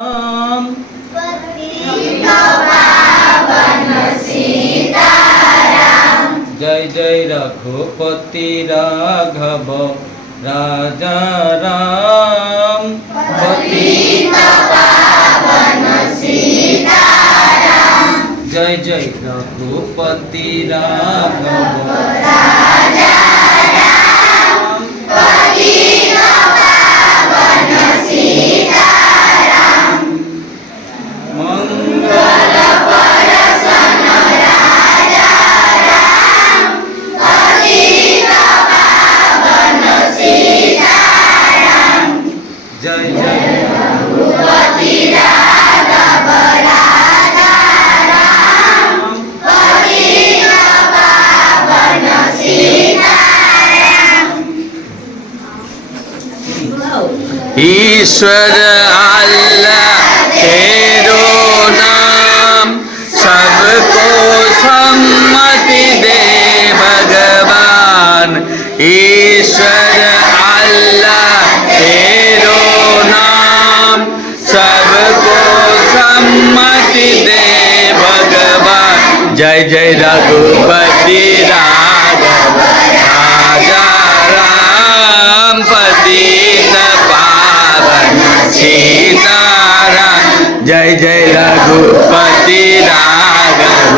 राम जय जय रघुपति राघव राजा राम जय जय रघुपति राघव जय जय रघुपति राघव राजा राम पतित पावन सीताराम। ईश्वर अल्लाह तेरो नाम सबको सम्मति दे भगवान। ईश्वर अल्लाह तेरो नाम सबको सम्मति दे भगवान। जय जय रघुपति राघव राजा राम पतित पावन सीताराम। जय जय रघुपति राघव